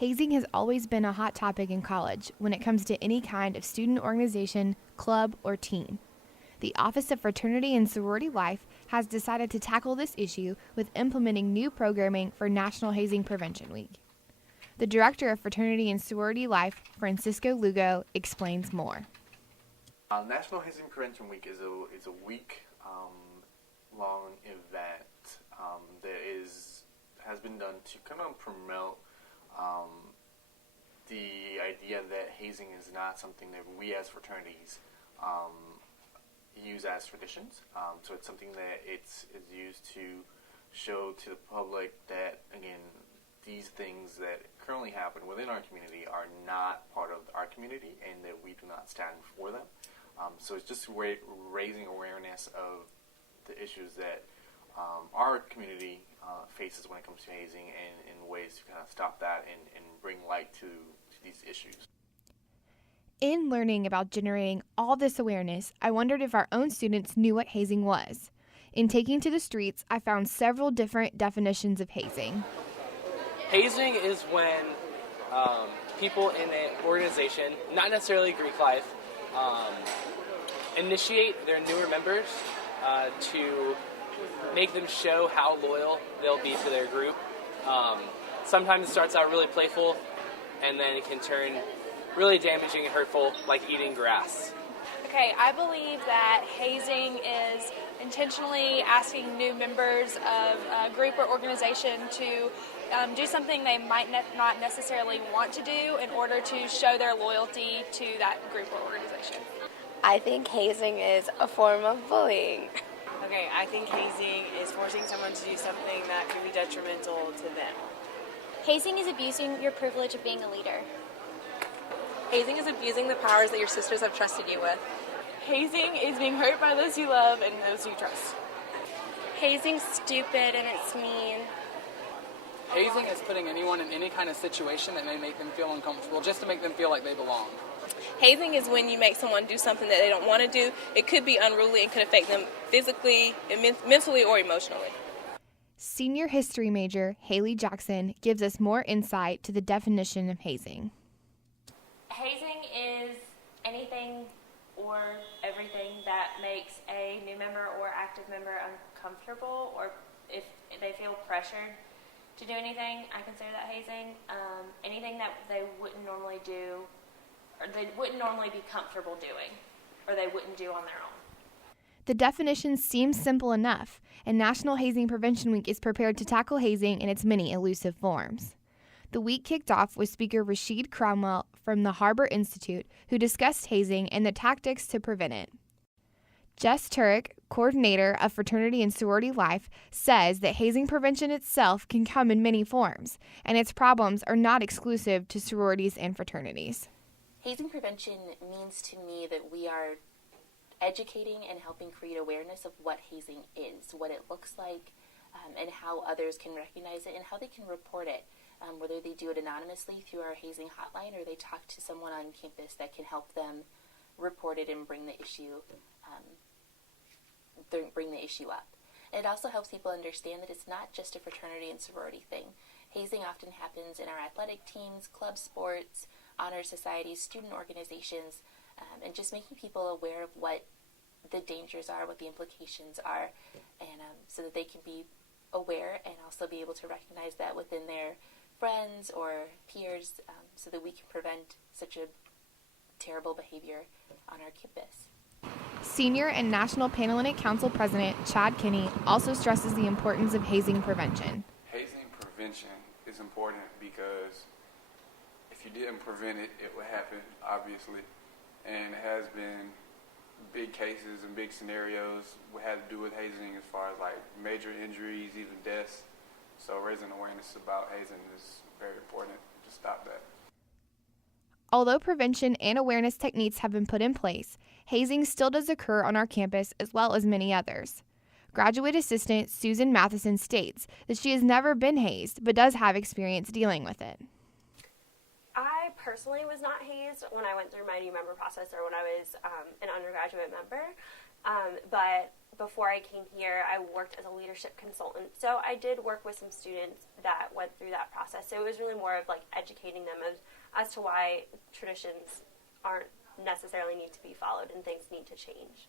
Hazing has always been a hot topic in college when it comes to any kind of student organization, club, or team. The Office of Fraternity and Sorority Life has decided to tackle this issue with implementing new programming for National Hazing Prevention Week. The Director of Fraternity and Sorority Life, Francisco Lugo, explains more. National Hazing Prevention Week is a week-long event that has been done to kind of promote the idea that hazing is not something that we as fraternities use as traditions. So it's something that is used to show to the public that, again, these things that currently happen within our community are not part of our community and that we do not stand for them. So it's just raising awareness of the issues that our community faces when it comes to hazing and ways to kind of stop that and bring light to these issues. In learning about generating all this awareness, I wondered if our own students knew what hazing was. In taking to the streets, I found several different definitions of hazing. Hazing is when people in an organization, not necessarily Greek life, initiate their newer members to make them show how loyal they'll be to their group. Sometimes it starts out really playful, and then it can turn really damaging and hurtful, like eating grass. Okay, I believe that hazing is intentionally asking new members of a group or organization to do something they might not necessarily want to do in order to show their loyalty to that group or organization. I think hazing is a form of bullying. Okay, I think hazing is forcing someone to do something that could be detrimental to them. Hazing is abusing your privilege of being a leader. Hazing is abusing the powers that your sisters have trusted you with. Hazing is being hurt by those you love and those you trust. Hazing's stupid and it's mean. Hazing is putting anyone in any kind of situation that may make them feel uncomfortable, just to make them feel like they belong. Hazing is when you make someone do something that they don't want to do. It could be unruly and could affect them physically, mentally, or emotionally. Senior history major Haley Jackson gives us more insight to the definition of hazing. Hazing is anything or everything that makes a new member or active member uncomfortable, or if they feel pressured to do anything, I consider that hazing. Anything that they wouldn't normally do, or they wouldn't normally be comfortable doing, or they wouldn't do on their own. The definition seems simple enough, and National Hazing Prevention Week is prepared to tackle hazing in its many elusive forms. The week kicked off with speaker Rashid Cromwell from the Harbor Institute, who discussed hazing and the tactics to prevent it. Jess Turek, coordinator of Fraternity and Sorority Life, says that hazing prevention itself can come in many forms, and its problems are not exclusive to sororities and fraternities. Hazing prevention means to me that we are educating and helping create awareness of what hazing is, what it looks like, and how others can recognize it and how they can report it. Whether they do it anonymously through our hazing hotline or they talk to someone on campus that can help them report it and bring the issue up. And it also helps people understand that it's not just a fraternity and sorority thing. Hazing often happens in our athletic teams, club sports, honor societies, student organizations, and just making people aware of what the dangers are, what the implications are, and so that they can be aware and also be able to recognize that within their friends or peers, so that we can prevent such a terrible behavior on our campus. Senior and National Panhellenic Council President Chad Kinney also stresses the importance of hazing prevention. Hazing prevention is important because if you didn't prevent it, it would happen, obviously. And it has been big cases and big scenarios we had to do with hazing as far as like major injuries, even deaths. So raising awareness about hazing is very important to stop that. Although prevention and awareness techniques have been put in place, hazing still does occur on our campus as well as many others. Graduate assistant Susan Matheson states that she has never been hazed, but does have experience dealing with it. I personally was not hazed when I went through my new member process or when I was an undergraduate member, but before I came here, I worked as a leadership consultant. So I did work with some students that went through that process. So it was really more of like educating them as to why traditions aren't necessarily need to be followed and things need to change.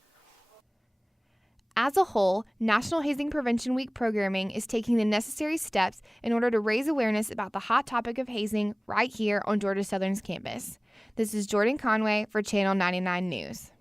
As a whole, National Hazing Prevention Week programming is taking the necessary steps in order to raise awareness about the hot topic of hazing right here on Georgia Southern's campus. This is Jordan Conway for Channel 99 News.